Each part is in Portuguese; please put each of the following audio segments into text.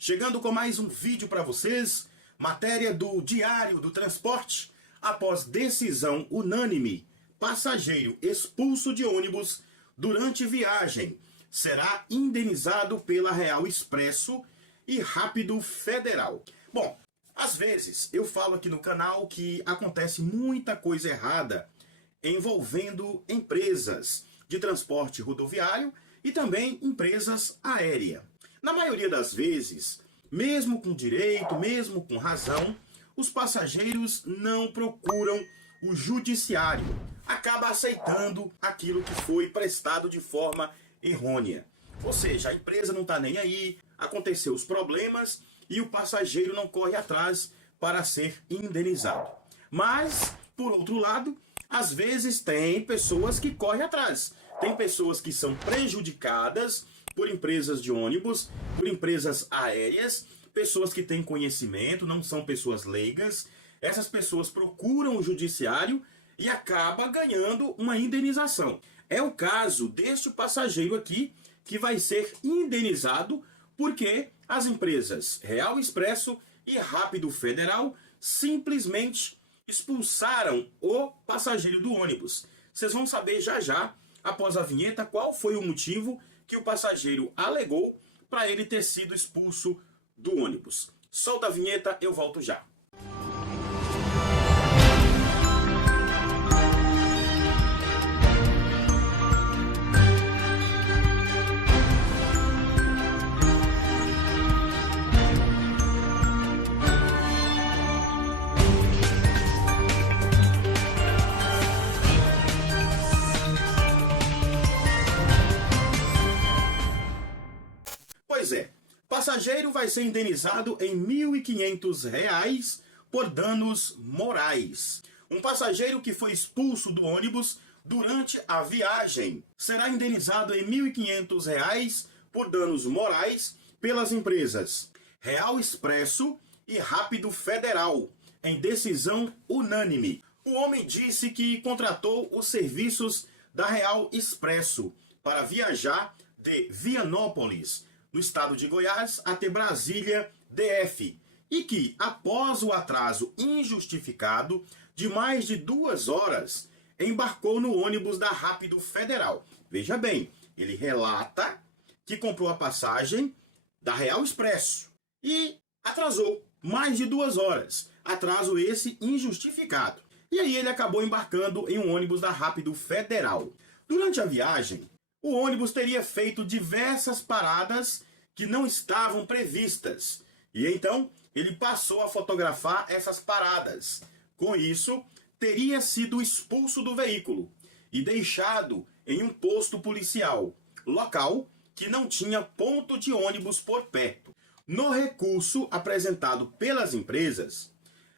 Chegando com mais um vídeo para vocês, matéria do Diário do Transporte. Após decisão unânime, passageiro expulso de ônibus durante viagem será indenizado pela Real Expresso e Rápido Federal. Bom, às vezes eu falo aqui no canal que acontece muita coisa errada envolvendo empresas de transporte rodoviário e também empresas aéreas. Na maioria das vezes, mesmo com direito, mesmo com razão, os passageiros não procuram o judiciário, acaba aceitando aquilo que foi prestado de forma errônea. Ou seja, a empresa não está nem aí, aconteceu os problemas e o passageiro não corre atrás para ser indenizado. Mas, por outro lado, às vezes tem pessoas que correm atrás. Tem pessoas que são prejudicadas por empresas de ônibus, por empresas aéreas, pessoas que têm conhecimento, não são pessoas leigas. Essas pessoas procuram o judiciário e acabam ganhando uma indenização. É o caso deste passageiro aqui, que vai ser indenizado porque as empresas Real Expresso e Rápido Federal simplesmente expulsaram o passageiro do ônibus. Vocês vão saber já já, após a vinheta, qual foi o motivo que o passageiro alegou para ele ter sido expulso do ônibus. Solta a vinheta, eu volto já. Pois é, passageiro vai ser indenizado em R$ 1.500 por danos morais. Um passageiro que foi expulso do ônibus durante a viagem será indenizado em R$ 1.500 por danos morais pelas empresas Real Expresso e Rápido Federal, em decisão unânime. O homem disse que contratou os serviços da Real Expresso para viajar de Vianópolis, no estado de Goiás, até Brasília, DF, e que, após o atraso injustificado de mais de 2 horas, embarcou no ônibus da Rápido Federal. Veja bem, ele relata que comprou a passagem da Real Expresso e atrasou mais de 2 horas, atraso esse injustificado. E aí ele acabou embarcando em um ônibus da Rápido Federal. Durante a viagem, o ônibus teria feito diversas paradas que não estavam previstas. E então, ele passou a fotografar essas paradas. Com isso, teria sido expulso do veículo e deixado em um posto policial, local que não tinha ponto de ônibus por perto. No recurso apresentado pelas empresas,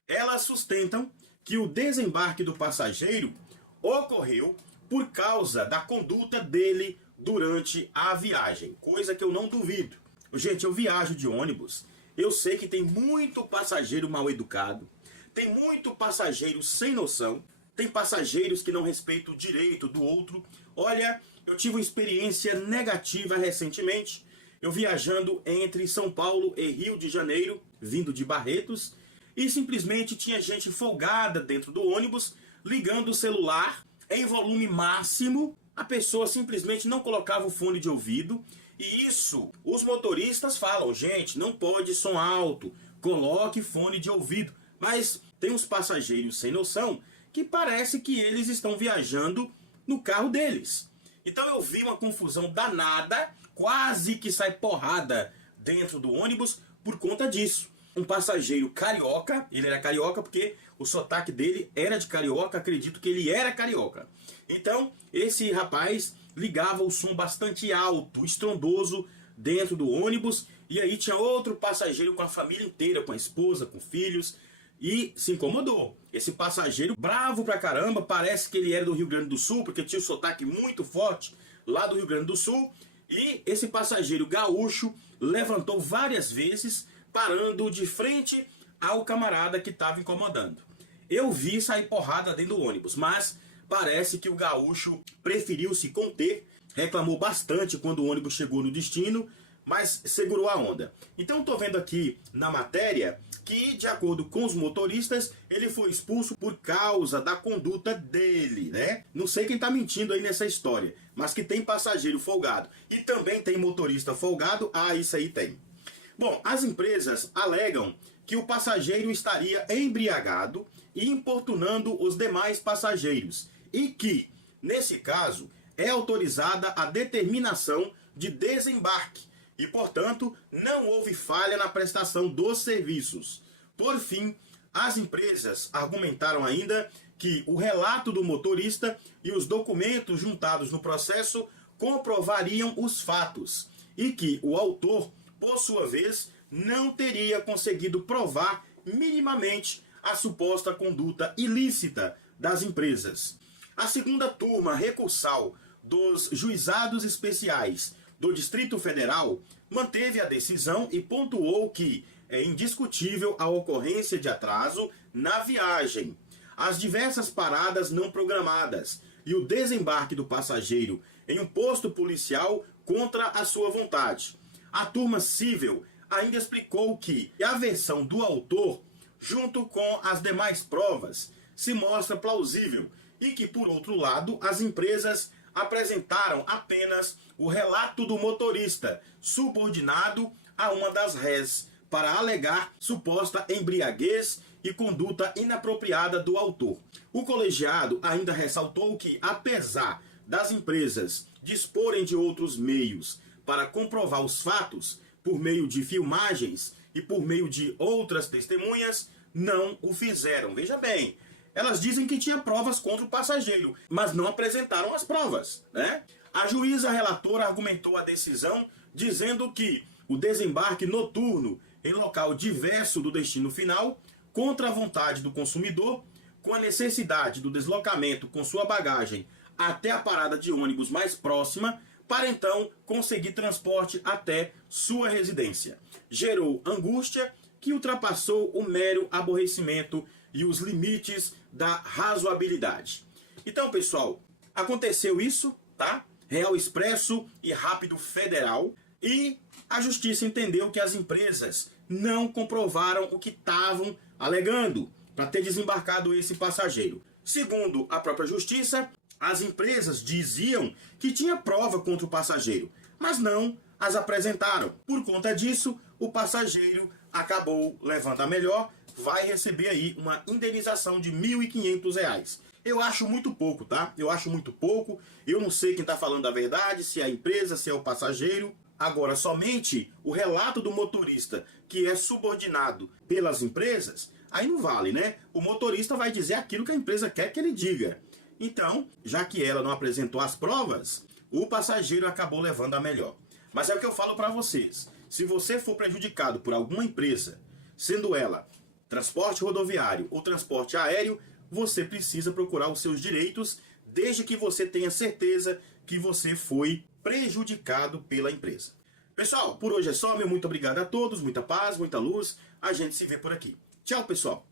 elas sustentam que o desembarque do passageiro ocorreu por causa da conduta dele durante a viagem, coisa que eu não duvido. Gente, eu viajo de ônibus, eu sei que tem muito passageiro mal educado, tem muito passageiro sem noção, tem passageiros que não respeitam o direito do outro. Olha, eu tive uma experiência negativa recentemente, eu viajando entre São Paulo e Rio de Janeiro, vindo de Barretos, e simplesmente tinha gente folgada dentro do ônibus, ligando o celular em volume máximo. A pessoa simplesmente não colocava o fone de ouvido. E isso, os motoristas falam, gente, não pode som alto, coloque fone de ouvido. Mas tem uns passageiros sem noção que parece que eles estão viajando no carro deles. Então eu vi uma confusão danada, quase que sai porrada dentro do ônibus por conta disso. Um passageiro carioca, ele era carioca porque o sotaque dele era de carioca, acredito que ele era carioca. Então, esse rapaz ligava o som bastante alto, estrondoso, dentro do ônibus, e aí tinha outro passageiro com a família inteira, com a esposa, com filhos, e se incomodou. Esse passageiro, bravo pra caramba, parece que ele era do Rio Grande do Sul, porque tinha um sotaque muito forte lá do Rio Grande do Sul, e esse passageiro gaúcho levantou várias vezes, parando de frente ao camarada que estava incomodando. Eu vi sair porrada dentro do ônibus, mas parece que o gaúcho preferiu se conter, reclamou bastante quando o ônibus chegou no destino, mas segurou a onda. Então estou vendo aqui na matéria que, de acordo com os motoristas, ele foi expulso por causa da conduta dele, né? Não sei quem está mentindo aí nessa história, mas que tem passageiro folgado e também tem motorista folgado, isso aí tem. Bom, as empresas alegam que o passageiro estaria embriagado e importunando os demais passageiros e que, nesse caso, é autorizada a determinação de desembarque e, portanto, não houve falha na prestação dos serviços. Por fim, as empresas argumentaram ainda que o relato do motorista e os documentos juntados no processo comprovariam os fatos e que o autor, por sua vez, não teria conseguido provar minimamente a suposta conduta ilícita das empresas. A segunda turma recursal dos juizados especiais do Distrito Federal manteve a decisão e pontuou que é indiscutível a ocorrência de atraso na viagem, as diversas paradas não programadas e o desembarque do passageiro em um posto policial contra a sua vontade. A turma civil ainda explicou que a versão do autor, junto com as demais provas, se mostra plausível e que, por outro lado, as empresas apresentaram apenas o relato do motorista, subordinado a uma das rés, para alegar suposta embriaguez e conduta inapropriada do autor. O colegiado ainda ressaltou que, apesar das empresas disporem de outros meios para comprovar os fatos, por meio de filmagens e por meio de outras testemunhas, não o fizeram. Veja bem, elas dizem que tinha provas contra o passageiro, mas não apresentaram as provas, né? A juíza relatora argumentou a decisão dizendo que o desembarque noturno em local diverso do destino final, contra a vontade do consumidor, com a necessidade do deslocamento com sua bagagem até a parada de ônibus mais próxima, para então conseguir transporte até sua residência, gerou angústia que ultrapassou o mero aborrecimento e os limites da razoabilidade. Então, pessoal, aconteceu isso, tá? Real Expresso e Rápido Federal, e a justiça entendeu que as empresas não comprovaram o que estavam alegando para ter desembarcado esse passageiro. Segundo a própria justiça, as empresas diziam que tinha prova contra o passageiro, mas não as apresentaram. Por conta disso, o passageiro acabou levando a melhor, vai receber aí uma indenização de R$ 1.500. Eu acho muito pouco, tá? Eu acho muito pouco. Eu não sei quem está falando a verdade, se é a empresa, se é o passageiro. Agora, somente o relato do motorista, que é subordinado pelas empresas, aí não vale, né? O motorista vai dizer aquilo que a empresa quer que ele diga. Então, já que ela não apresentou as provas, o passageiro acabou levando a melhor. Mas é o que eu falo para vocês. Se você for prejudicado por alguma empresa, sendo ela transporte rodoviário ou transporte aéreo, você precisa procurar os seus direitos, desde que você tenha certeza que você foi prejudicado pela empresa. Pessoal, por hoje é só. Meu muito obrigado a todos. Muita paz, muita luz. A gente se vê por aqui. Tchau, pessoal.